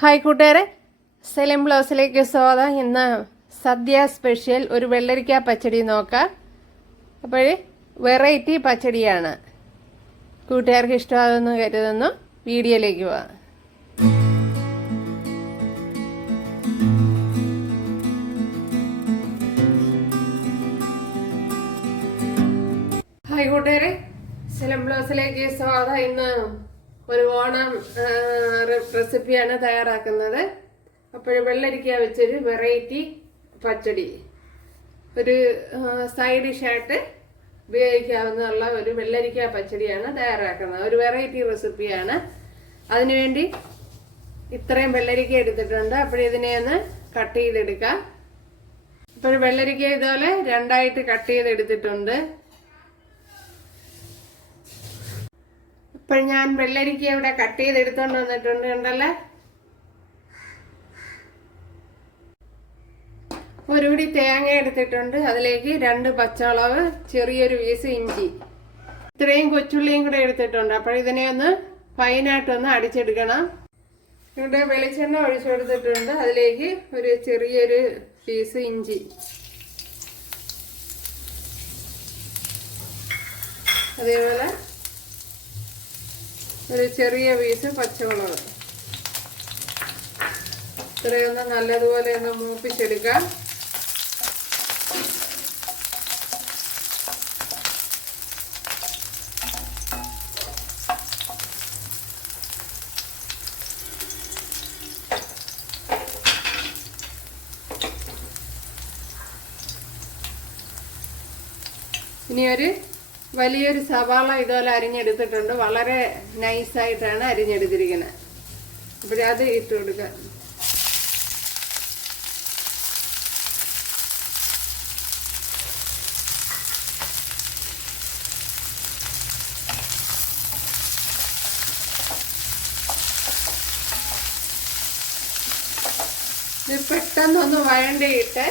Hi കൂട്ടുകാരെ. സെലിം ബ്ലൗസിലേക്ക് സ്വാഗതം. ഇന്ന് സദ്യ സ്പെഷ്യൽ ഒരു വെള്ളരിക്ക പച്ചടി നോക്കാം. അപ്പോൾ വെറൈറ്റി പച്ചടിയാണ്. കൂട്ടുകാർക്ക് ഇഷ്ടമാകുമെന്ന് കരുതുന്നു. വീഡിയോയിലേക്ക് പോവാം. ഹായ് കൂട്ടുകാരെ. സെലം ബ്ലൗസിലേക്ക് സ്വാഗതം. ഇന്ന് ഒരു ഓണം റെസിപ്പിയാണ് തയ്യാറാക്കുന്നത്. അപ്പോൾ വെള്ളരിക്ക വെച്ചൊരു വെറൈറ്റി പച്ചടി. ഒരു സൈഡ് ഡിഷായിട്ട് ഉപയോഗിക്കാവുന്ന ഒരു വെള്ളരിക്ക പച്ചടിയാണ് തയ്യാറാക്കുന്നത്. ഒരു വെറൈറ്റി റെസിപ്പിയാണ്. അതിനുവേണ്ടി ഇത്രയും വെള്ളരിക്ക എടുത്തിട്ടുണ്ട്. അപ്പോൾ ഇതിനെ ഒന്ന് കട്ട് ചെയ്തെടുക്കാം. ഇപ്പോൾ വെള്ളരിക്ക ഇതുപോലെ രണ്ടായിട്ട് കട്ട് ചെയ്തെടുത്തിട്ടുണ്ട്. ഇപ്പോൾ ഞാൻ വെള്ളരിക്ക ഇവിടെ കട്ട് ചെയ്ത് എടുത്തുകൊണ്ട് വന്നിട്ടുണ്ട് കണ്ടല്ലേ? ഒരു പിടി തേങ്ങ എടുത്തിട്ടുണ്ട്. അതിലേക്ക് രണ്ട് പച്ചമുളക് ചെറിയൊരു പീസ് ഇഞ്ചി. ഇത്രയും കൊച്ചുള്ളിയും കൂടെ എടുത്തിട്ടുണ്ട്. അപ്പോൾ ഇതിനെ ഒന്ന് ഫൈനായിട്ടൊന്ന് അടിച്ചെടുക്കണം. ഇവിടെ വെളിച്ചെണ്ണ ഒഴിച്ചു കൊടുത്തിട്ടുണ്ട്. അതിലേക്ക് ഒരു ചെറിയൊരു പീസ് ഇഞ്ചി. അതേപോലെ ഒരു ചെറിയ പീസ് പച്ചമുളക്. ഇത്രയൊന്ന് നല്ലതുപോലെ ഒന്ന് മൂപ്പിച്ചെടുക്കാം ഇനി ഒരു വലിയൊരു സവാള ഇതുപോലെ അരിഞ്ഞെടുത്തിട്ടുണ്ട്. വളരെ നൈസായിട്ടാണ് അരിഞ്ഞെടുത്തിരിക്കുന്നത്. അപ്പോൾ അത് ഇട്ട് കൊടുക്കുക ഇത് പെട്ടെന്നൊന്ന് വഴണ്ടിയിട്ട്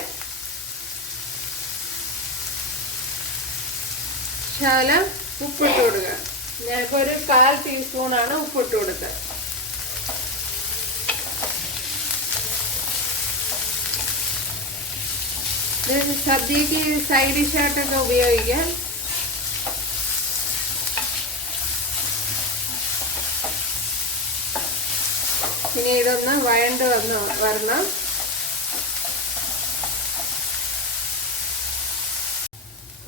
ശാലം ഉപ്പിട്ട് കൊടുക്കുക. ഞാനിപ്പോൾ ഒരു കാൽ ടീസ്പൂണാണ് ഉപ്പിട്ട് കൊടുത്തത്. സദ്യക്ക് സൈഡ് ഡിഷായിട്ടൊക്കെ ഉപയോഗിക്കാം. ഇനി ഇതൊന്ന് വഴണ്ട് വന്ന് വരണം.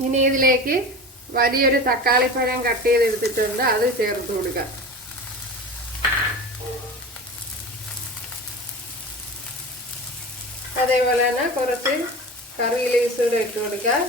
ഇനി ഇതിലേക്ക് വലിയൊരു തക്കാളിപ്പഴം കട്ട് ചെയ്തെടുത്തിട്ടുണ്ട് അത് ചേർത്ത് കൊടുക്കാം. അതേപോലെ തന്നെ കുറച്ച് കറി ലീവ്സ് കൂടെ ഇട്ട് കൊടുക്കാം.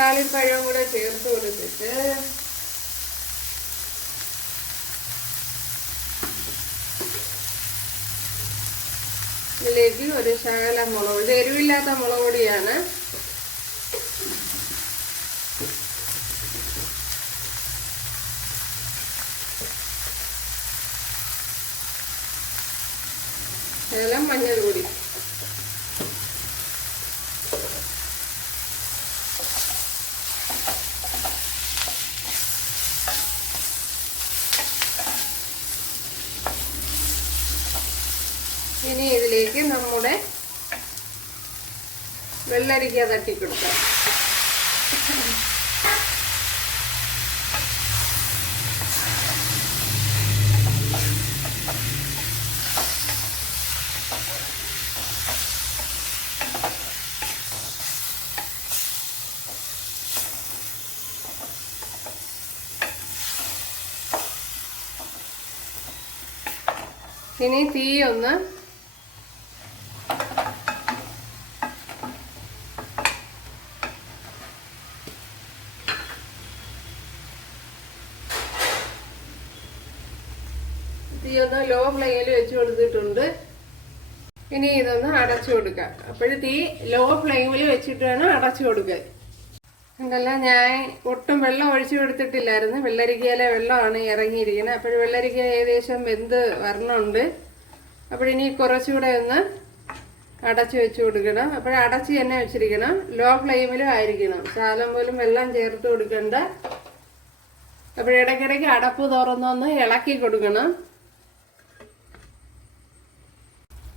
തക്കാളിപ്പഴം കൂടെ ചേർത്ത് കൊടുത്തിട്ട് ഇതിലേക്ക് ഒരു ശകല മുളക് ഇത് എരിവില്ലാത്ത മുളക് പൊടിയാണ്. ശകലം മഞ്ഞൾപ്പൊടി ഇനി ഇതിലേക്ക് നമ്മുടെ വെള്ളരിക്ക തട്ടിക്കൊടുക്കാം. ഇനി തീ ഒന്ന് തീ ഒന്ന് ലോ ഫ്ലെയിമിൽ വെച്ച് കൊടുത്തിട്ടുണ്ട്. ഇനി ഇതൊന്ന് അടച്ചു കൊടുക്കാം. അപ്പോഴും തീ ലോ ഫ്ലെയിമിൽ വെച്ചിട്ട് വേണം അടച്ചു കൊടുക്കാൻ ഉണ്ടല്ലോ ഞാൻ ഒട്ടും വെള്ളം ഒഴിച്ചു കൊടുത്തിട്ടില്ലായിരുന്നു. വെള്ളരിക്കയിലെ വെള്ളമാണ് ഇറങ്ങിയിരിക്കുന്നത്. അപ്പോൾ വെള്ളരിക്ക ഏകദേശം വെന്ത് വരണുണ്ട്. ഇനി കുറച്ചുകൂടെ ഒന്ന് അടച്ചു വെച്ച് കൊടുക്കണം. അപ്പോൾ അടച്ച് തന്നെ വെച്ചിരിക്കണം. ലോ ഫ്ലെയിമിലും ആയിരിക്കണം. ശാലം പോലും വെള്ളം ചേർത്ത് കൊടുക്കണ്ട. അപ്പോൾ ഇടയ്ക്കിടയ്ക്ക് അടപ്പ് തുറന്നൊന്ന് ഇളക്കി കൊടുക്കണം.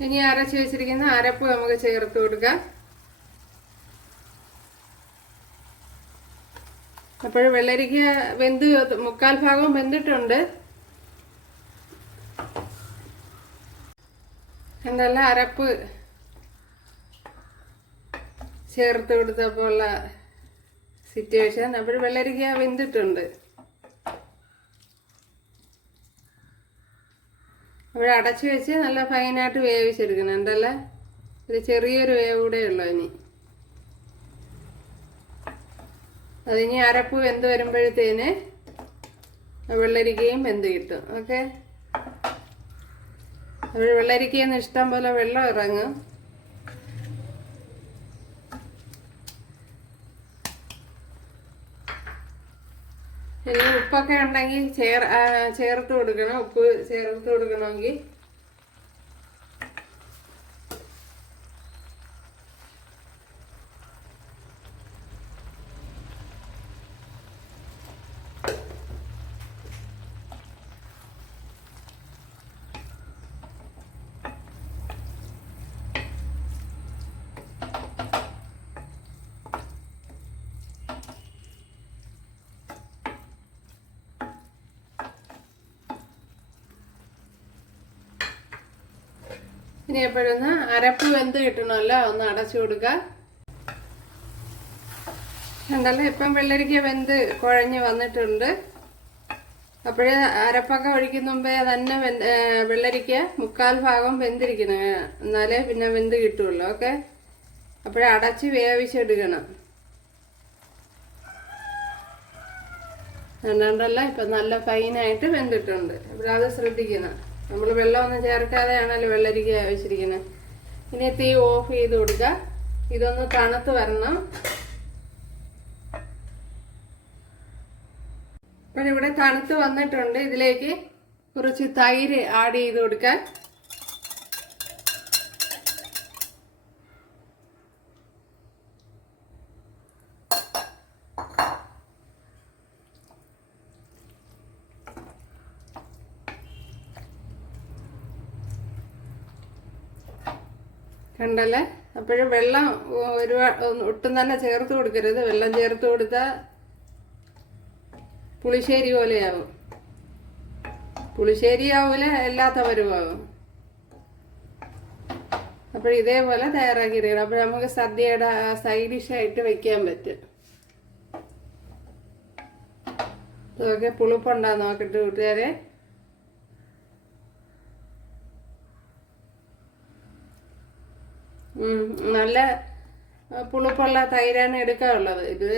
ഇനി അരച്ച് വെച്ചിരിക്കുന്ന അരപ്പ് നമുക്ക് ചേർത്ത് കൊടുക്കാം. അപ്പോൾ വെള്ളരിക്ക വെന്ത് മുക്കാൽ ഭാഗവും വെന്തിട്ടുണ്ട്. എന്തല്ല അരപ്പ് ചേർത്ത് കൊടുത്തപ്പോൾ സിറ്റുവേഷൻ അപ്പോൾ വെള്ളരിക്ക വെന്തിട്ടുണ്ട്. അപ്പോൾ അടച്ചു വെച്ച് നല്ല ഫൈനായിട്ട് വേവിച്ചെടുക്കണം. എന്തല്ല? ഒരു ചെറിയൊരു വേവ് കൂടെ ഉള്ളൂ ഇനി. അതിനി അരപ്പ് വെന്ത് വരുമ്പോഴത്തേന് വെള്ളരിക്കയും വെന്ത് കിട്ടും. ഓക്കെ? വെള്ളരിക്കയെന്ന് ഇഷ്ടം പോലെ വെള്ളം ഇറങ്ങും. ഉപ്പൊക്കെ ഉണ്ടെങ്കിൽ ചേർ ചേർത്ത് കൊടുക്കണം. ഉപ്പ് ചേർത്ത് കൊടുക്കണമെങ്കിൽ ഇനി എപ്പോഴൊന്ന് അരപ്പ് വെന്ത് കിട്ടണമല്ലോ ഒന്ന് അടച്ചു കൊടുക്കുക ഉണ്ടല്ലോ ഇപ്പം വെള്ളരിക്ക വെന്ത് കുഴഞ്ഞ് വന്നിട്ടുണ്ട്. അപ്പോഴ് അരപ്പൊക്കെ ഒഴിക്കുന്ന മുമ്പേ തന്നെ വെള്ളരിക്ക മുക്കാൽ ഭാഗം വെന്തിരിക്കണം. എന്നാലേ പിന്നെ വെന്ത് കിട്ടുള്ളൂ ഓക്കെ? അപ്പോഴേ അടച്ച് വേവിച്ചെടുക്കണം. കണ്ടല്ലോ ഇപ്പം നല്ല ഫൈനായിട്ട് വെന്തിട്ടുണ്ട്. അപ്പോൾ അത് ശ്രദ്ധിക്കണം. നമ്മൾ വെള്ളമൊന്നും ചേർക്കാതെയാണല്ലോ വെള്ളരിക്ക വെച്ചിരിക്കുന്നത് ഇനി തീ ഓഫ് ചെയ്ത് കൊടുക്കുക ഇതൊന്ന് തണുത്ത് വരണം. അപ്പോൾ ഇവിടെ തണുത്ത് വന്നിട്ടുണ്ട്. ഇതിലേക്ക് കുറച്ച് തൈര് ആഡ് ചെയ്ത് കൊടുക്കാൻ. കണ്ടല്ലേ? അപ്പോഴും വെള്ളം ഒരു ഒട്ടും തന്നെ ചേർത്ത് കൊടുക്കരുത്. വെള്ളം ചേർത്ത് കൊടുത്താൽ പുളിശ്ശേരി പോലെയാവും. പുളിശ്ശേരി ആവൂല അല്ലാത്ത പരുവാകും അപ്പോൾ ഇതേപോലെ തയ്യാറാക്കി എടുക്കണം. അപ്പോൾ നമുക്ക് സദ്യയുടെ സൈഡ് ഡിഷായിട്ട് വെക്കാൻ പറ്റും. ഇതൊക്കെ പുളിപ്പുണ്ടാ നോക്കട്ടെ കൂട്ടുകാരെ. നല്ല പുളിപ്പുള്ള തൈരാണ് എടുക്കാറുള്ളത്. ഇത്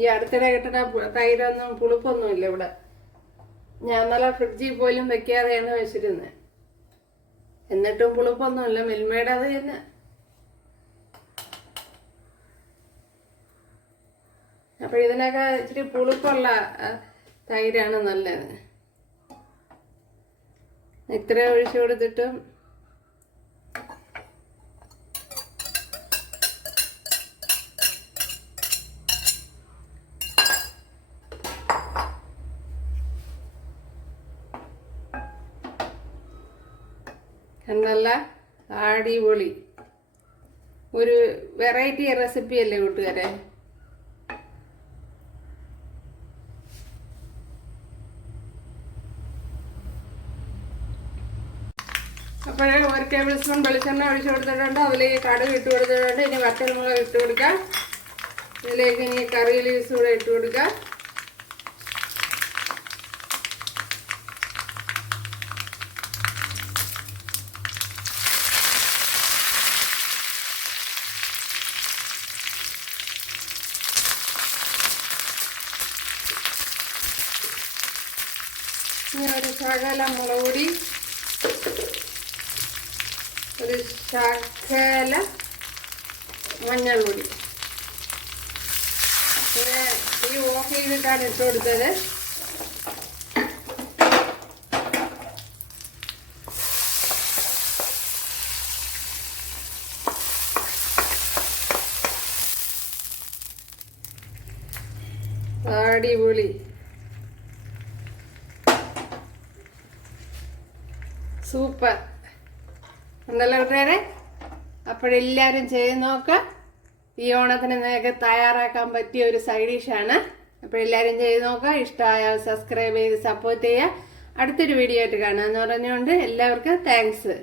ഈ അടുത്തിടെ കിട്ടുന്ന തൈരൊന്നും തൈരൊന്നും പുളിപ്പൊന്നുമില്ല ഇവിടെ. ഞാൻ നല്ല ഫ്രിഡ്ജിൽ പോലും വെക്കാതെയാണ് വെച്ചിരുന്നത് എന്നിട്ടും പുളിപ്പൊന്നുമില്ല. മിൽമയുടെ അത് തന്നെ. അപ്പൊ ഇതിനൊക്കെ ഇച്ചിരി പുളിപ്പുള്ള തൈരാണ് നല്ലത്. ഇത്ര ഒഴിച്ചു കൊടുത്തിട്ടും എന്നല്ല അടിപൊളി ഒരു വെറൈറ്റി റെസിപ്പി അല്ലേ കൂട്ടുകാരെ? അപ്പോഴേ ഒരു ടേബിൾ സ്പൂൺ വെളിച്ചെണ്ണ ഒഴിച്ചു കൊടുത്തിട്ടുണ്ട്. അതിലേക്ക് കടുക് ഇട്ട് കൊടുത്തിട്ടുണ്ട്. ഇനി വറ്റൽമുളക് ഇട്ട് കൊടുക്കാം. ഇതിലേക്ക് ഇനി കറി ലീവ്സ് കൂടെ ഇട്ട് കൊടുക്കാം. ഇനി ഒരു ശകല മുളക് പൊടി ഒരു ശകല മഞ്ഞൾപ്പൊടി. പിന്നെ ഈ ഓഫ് ചെയ്തിട്ടാണ് ഇട്ട് കൊടുത്തത്. അടിപൊളി. സൂപ്പർ. ഉണ്ടല്ലോ കൂട്ടുകാരെ? അപ്പോഴെല്ലാവരും ചെയ്ത് നോക്കുക ഈ ഓണത്തിന് നിങ്ങൾക്ക് തയ്യാറാക്കാൻ പറ്റിയ ഒരു സൈഡ് ഡിഷാണ് അപ്പോഴെല്ലാവരും ചെയ്ത് നോക്കുക ഇഷ്ടമായാൽ സബ്സ്ക്രൈബ് ചെയ്ത് സപ്പോർട്ട് ചെയ്യുക. അടുത്തൊരു വീഡിയോ ആയിട്ട് കാണാമെന്ന് പറഞ്ഞുകൊണ്ട് എല്ലാവർക്കും താങ്ക്സ്